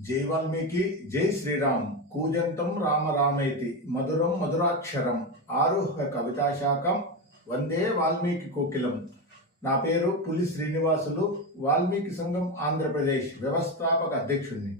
జై వాల్మీకి జై శ్రీరామ్. కూజంతం రామ రామేతి. మధురం మధురాక్షరం. ఆరుహ కవితాశాఖం. వందే వాల్మీకి కోకిలం. నా పేరు పులి శ్రీనివాసులు. వాల్మీకి సంఘం ఆంధ్రప్రదేశ్ వ్యవస్థాపక అధ్యక్షుడిని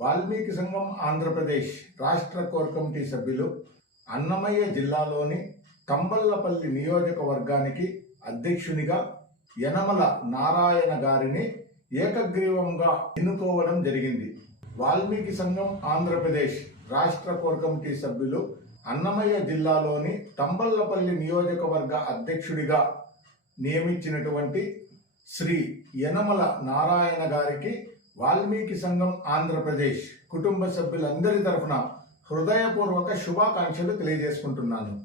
వాల్మీకి సంఘం ఆంధ్రప్రదేశ్ రాష్ట్ర కోర్ కమిటీ సభ్యులు. అన్నమయ్య జిల్లాలోని కంబల్లపల్లి నియోజకవర్గానికి అధ్యక్షునిగా యనమల నారాయణ గారిని ఏకగ్రీవంగా ఎన్నుకోవడం జరిగింది. వాల్మీకి సంఘం ఆంధ్రప్రదేశ్ రాష్ట్ర కోర్ కమిటీ సభ్యులు అన్నమయ్య జిల్లాలోని తంబల్లపల్లి నియోజకవర్గ అధ్యక్షుడిగా నియమించినటువంటి శ్రీ యనమల నారాయణ గారికి వాల్మీకి సంఘం ఆంధ్రప్రదేశ్ కుటుంబ సభ్యులందరి తరఫున హృదయపూర్వక శుభాకాంక్షలు తెలియజేసుకుంటున్నాను.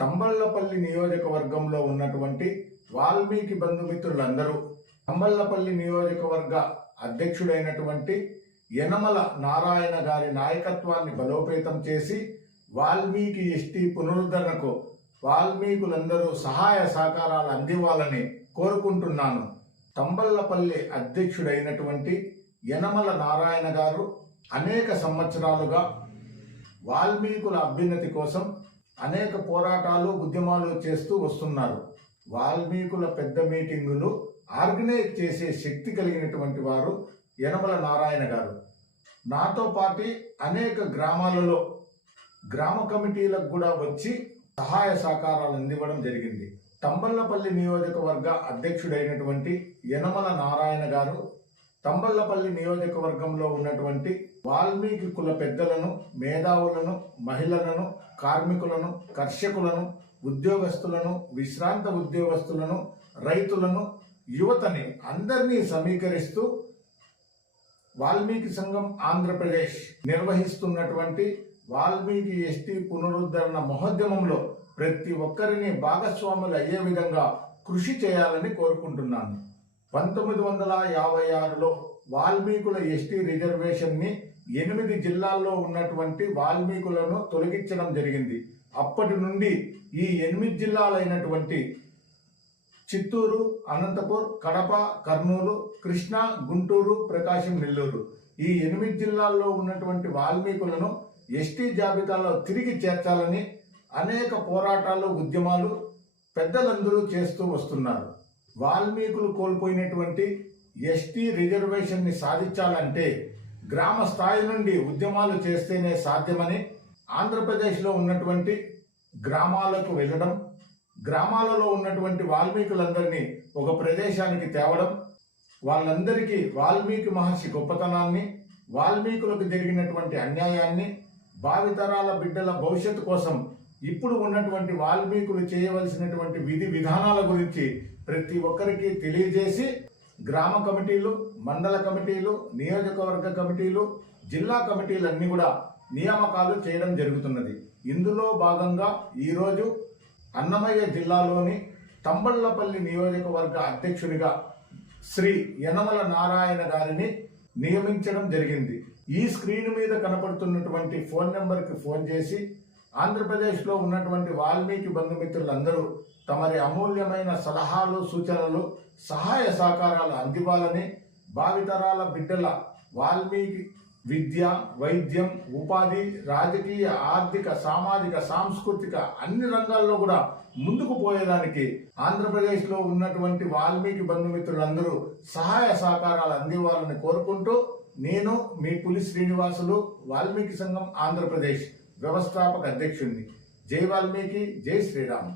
తంబళ్ళపల్లి నియోజకవర్గంలో ఉన్నటువంటి వాల్మీకి బంధుమిత్రులందరూ తంబళ్ళపల్లి నియోజకవర్గ అధ్యక్షుడైనటువంటి యనమల నారాయణ గారి నాయకత్వాన్ని బలోపేతం చేసి వాల్మీకి ఎస్టీ పునరుద్ధరణకు వాల్మీకులందరూ సహాయ సహకారాలు అందివ్వాలని కోరుకుంటున్నాను. తంబల్లపల్లి అధ్యక్షుడైనటువంటి యనమల నారాయణ గారు అనేక సంవత్సరాలుగా వాల్మీకుల అభ్యున్నతి కోసం అనేక పోరాటాలు ఉద్యమాలు చేస్తూ వస్తున్నారు. వాల్మీకుల పెద్ద మీటింగులు ఆర్గనైజ్ చేసే శక్తి కలిగినటువంటి వారు యనమల నారాయణ గారు. నాతో పాటు అనేక గ్రామాలలో గ్రామ కమిటీలకు కూడా వచ్చి సహాయ సహకారాలు అందివ్వడం జరిగింది. తంబల్లపల్లి నియోజకవర్గ అధ్యక్షుడైనటువంటి యనమల నారాయణ గారు తంబల్లపల్లి నియోజకవర్గంలో ఉన్నటువంటి వాల్మీకి కుల పెద్దలను మేధావులను మహిళలను కార్మికులను కర్షకులను ఉద్యోగస్తులను విశ్రాంత ఉద్యోగస్తులను రైతులను యువతని అందరినీ సమీకరిస్తూ వాల్మీకి సంఘం ఆంధ్రప్రదేశ్ నిర్వహిస్తున్నటువంటి వాల్మీకి ఎస్టీ పునరుద్ధరణ మహోద్యమంలో ప్రతి ఒక్కరిని భాగస్వాములు అయ్యే విధంగా కృషి చేయాలని కోరుకుంటున్నాను. పంతొమ్మిది వందల యాభై ఆరులో వాల్మీకుల ఎస్టీ రిజర్వేషన్ని ఎనిమిది జిల్లాల్లో ఉన్నటువంటి వాల్మీకులను తొలగించడం జరిగింది. అప్పటి నుండి ఈ ఎనిమిది జిల్లాలైనటువంటి చిత్తూరు అనంతపూర్ కడప కర్నూలు కృష్ణా గుంటూరు ప్రకాశం నెల్లూరు. ఈ ఎనిమిది జిల్లాల్లో ఉన్నటువంటి వాల్మీకులను ఎస్టీ జాబితాలో తిరిగి చేర్చాలని అనేక పోరాటాలు ఉద్యమాలు పెద్దలందరూ చేస్తూ వస్తున్నారు. వాల్మీకులు కోల్పోయినటువంటి ఎస్టీ రిజర్వేషన్ని సాధించాలంటే గ్రామ స్థాయి నుండి ఉద్యమాలు చేస్తేనే సాధ్యమని ఆంధ్రప్రదేశ్లో ఉన్నటువంటి గ్రామాలకు వెళ్ళడం గ్రామాలలో ఉన్నటువంటి వాల్మీకులందరినీ ఒక ప్రదేశానికి తేవడం వాళ్ళందరికీ వాల్మీకి మహర్షి గొప్పతనాన్ని వాల్మీకులకు జరిగినటువంటి అన్యాయాన్ని భావితరాల బిడ్డల భవిష్యత్తు కోసం ఇప్పుడు ఉన్నటువంటి వాల్మీకులు చేయవలసినటువంటి విధి విధానాల గురించి ప్రతి ఒక్కరికి తెలియజేసి గ్రామ కమిటీలు మండల కమిటీలు నియోజకవర్గ కమిటీలు జిల్లా కమిటీలన్నీ కూడా నియామకాలు చేయడం జరుగుతున్నది. ఇందులో భాగంగా ఈరోజు అన్నమయ్య జిల్లాలోని తంబళ్ళపల్లి నియోజకవర్గ అధ్యక్షునిగా శ్రీ యనమల నారాయణ గారిని నియమించడం జరిగింది. ఈ స్క్రీన్ మీద కనపడుతున్నటువంటి ఫోన్ నెంబర్కి ఫోన్ చేసి ఆంధ్రప్రదేశ్లో ఉన్నటువంటి వాల్మీకి బంధుమిత్రులందరూ తమరి అమూల్యమైన సలహాలు సూచనలు సహాయ సహకారాలు అందివ్వాలని భావితరాల బిడ్డల వాల్మీకి విద్య వైద్యం ఉపాధి రాజకీయ ఆర్థిక సామాజిక సాంస్కృతిక అన్ని రంగాల్లో కూడా ముందుకు పోయేదానికి ఆంధ్రప్రదేశ్లో ఉన్నటువంటి వాల్మీకి బంధుమిత్రులందరూ సహాయ సహకారాలు అందివ్వాలని కోరుకుంటూ నేను మీ పులి శ్రీనివాసులు వాల్మీకి సంఘం ఆంధ్రప్రదేశ్ వ్యవస్థాపక అధ్యక్షుడిని జై వాల్మీకి జై శ్రీరామ్.